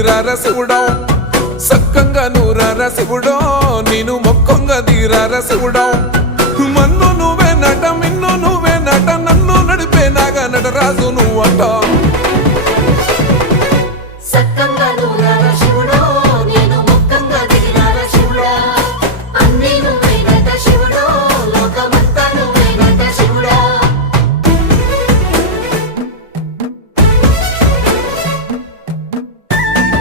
తీరార శివుడో సక్కంగా నూరార శివుడో నేను మొక్కంగా తీరార శివుడో మన్ను నువ్వే నట మిన్ను నువ్వే నట నన్ను నడిపే నాగా నటరాజు నువ్వంట